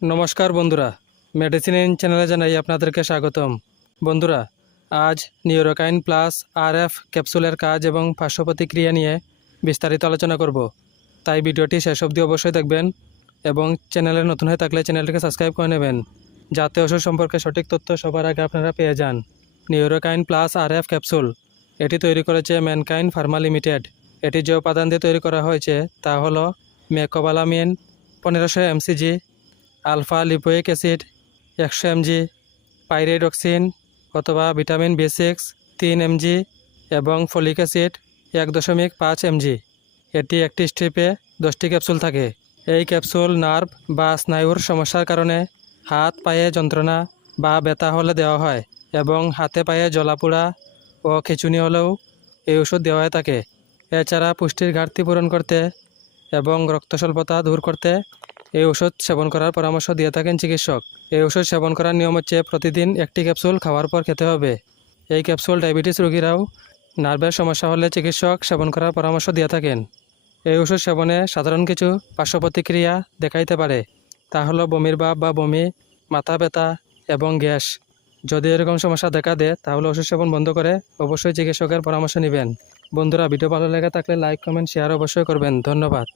নমস্কার বন্ধুরা। Medicine in চ্যানেলে জানাই আপনাদেরকে স্বাগতম। বন্ধুরা, আজ নিউরোকাইন প্লাস আর এফ ক্যাপসুলের কাজ এবং পার্শ্ব প্রতিক্রিয়া নিয়ে বিস্তারিত আলোচনা করব। তাই ভিডিওটি শেষ অবধি অবশ্যই দেখবেন এবং চ্যানেলে নতুন হয়ে থাকলে চ্যানেলটিকে সাবস্ক্রাইব করে নেবেন। যাতে ওষুধ সম্পর্কে সঠিক তথ্য সবার আগে আপনারা পেয়ে যান। Neurokine plus R F capsule এটি তৈরি করেছে ম্যানকাইন ফার্মা লিমিটেড এটি যে উপাদান দিয়ে তৈরি করা হয়েছে তা হলো মেকোবালামিন পনেরোশো এমসিজি আলফা লিপোইক অ্যাসিড, একশো এমজি পাইরেডক্সিন অথবা ভিটামিন বি সিক্স তিন এমজি এবং ফলিক অ্যাসিড এক দশমিক পাঁচ এমজি। এটি একটি স্ট্রিপে দশটি ক্যাপসুল থাকে। এই ক্যাপসুল নার্ভ বা স্নায়ুর সমস্যার কারণে হাত, পায়ে যন্ত্রণা বা ব্যথা হলে দেওয়া হয় এবং হাতে পায়ে জলাপোড়া ও খিচুনি হলেও এই ওষুধ দেওয়া হয়ে থাকে। এছাড়া পুষ্টির ঘাটতি পূরণ করতে এবং রক্ত স্বল্পতা দূর করতে এই ওষুধ সেবন করার পরামর্শ দিয়ে থাকেন চিকিৎসক। এই ওষুধ সেবন করার নিয়ম হচ্ছে প্রতিদিন একটি ক্যাপসুল খাওয়ার পর খেতে হবে। এই ক্যাপসুল ডায়াবেটিস রোগীরাও নার্ভের সমস্যা হলে চিকিৎসক সেবন করার পরামর্শ দিয়ে থাকেন। এই ওষুধ সেবনে সাধারণ কিছু পার্শ্ব প্রতিক্রিয়া দেখাইতে পারে। তা হলো বমির ভাব বা বমি, মাথা ব্যথা এবং গ্যাস। যদি এরকম সমস্যা দেখা দেয়, তাহলে ওষুধ সেবন বন্ধ করে অবশ্যই চিকিৎসকের পরামর্শ নেবেন। বন্ধুরা, ভিডিও ভালো লেগে থাকলে লাইক, কমেন্ট, শেয়ার অবশ্যই করবেন। ধন্যবাদ।